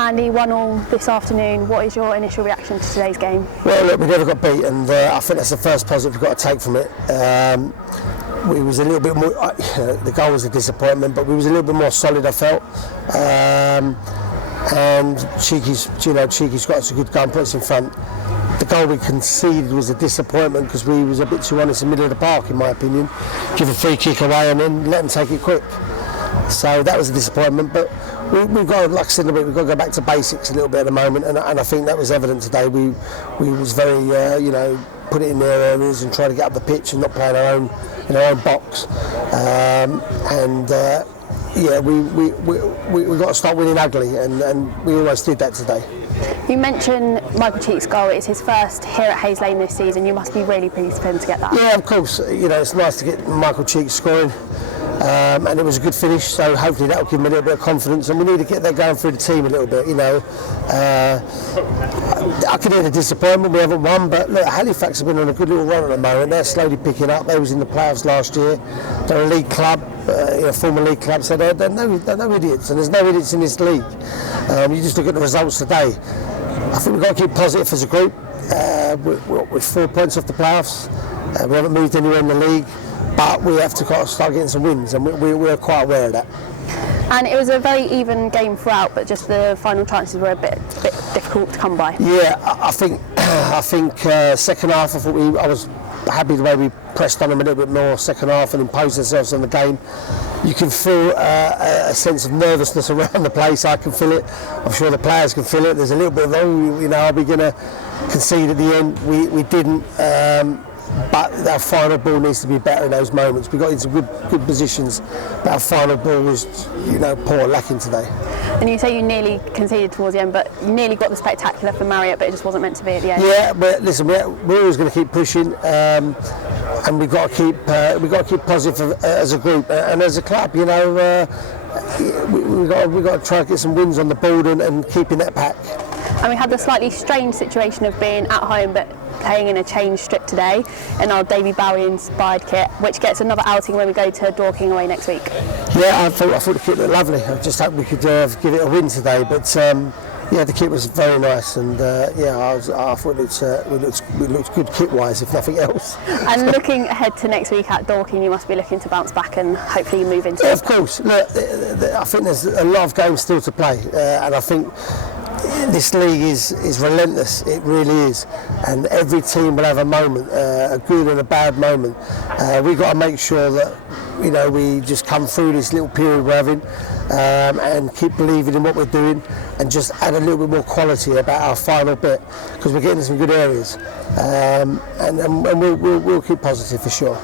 Andy, 1-1 this afternoon. What is your initial reaction to today's game? Well, look, we never got beat, and I think that's the first positive we've got to take from it. We was a little bit more. The goal was a disappointment, but we was a little bit more solid, I felt. And Cheeky's got us a good goal and put us in front. The goal we conceded was a disappointment because we was a bit too honest in the middle of the park, in my opinion. Give a free kick away and then let them take it quick. So that was a disappointment, but we've got, like I said, we've got to go back to basics a little bit at the moment, and I think that was evident today. We was very, put it in their areas and try to get up the pitch and not play in our own box. We got to start winning ugly, and we almost did that today. You mentioned Michael Cheek's goal. It's his first here at Hayes Lane this season. You must be really pleased for him to get that. Yeah, of course. It's nice to get Michael Cheek scoring. And it was a good finish, so hopefully that will give him a little bit of confidence, and we need to get that going through the team a little bit. I can hear the disappointment, we haven't won, but look, Halifax have been on a good little run at the moment. They're slowly picking up. They was in the playoffs last year. They're a league club, former league club, so they're no idiots, and there's no idiots in this league. You just look at the results today. I think we've got to keep positive as a group. We're 4 points off the playoffs. We haven't moved anywhere in the league. But we have to start getting some wins, and we're quite aware of that. And it was a very even game throughout, but just the final chances were a bit difficult to come by. Yeah, I think second half, I was happy the way we pressed on them a little bit more second half and imposed ourselves on the game. You can feel a sense of nervousness around the place. I can feel it. I'm sure the players can feel it. There's a little bit of, are we going to concede at the end? We didn't. But our final ball needs to be better in those moments. We got into good positions, but our final ball was, poor, lacking today. And you say you nearly conceded towards the end, but you nearly got the spectacular for Marriott, but it just wasn't meant to be at the end. Yeah, but listen, we're always going to keep pushing, and we've got to keep positive as a group and as a club. We've got to try and get some wins on the board and keep in that pack. And we had the slightly strange situation of being at home, but playing in a change strip today in our Davy Bowie inspired kit, which gets another outing when we go to Dorking away next week. Yeah, I thought the kit looked lovely. I just hope we could give it a win today, but the kit was very nice, and I thought it looked good kit-wise, if nothing else. And looking ahead to next week at Dorking, you must be looking to bounce back and hopefully move into it. Of course. Look, I think there's a lot of games still to play, and I think this league is relentless. It really is, and every team will have a moment, a good and a bad moment. We've got to make sure that we just come through this little period we're having, and keep believing in what we're doing, and just add a little bit more quality about our final bit, because we're getting some good areas, and we'll keep positive for sure.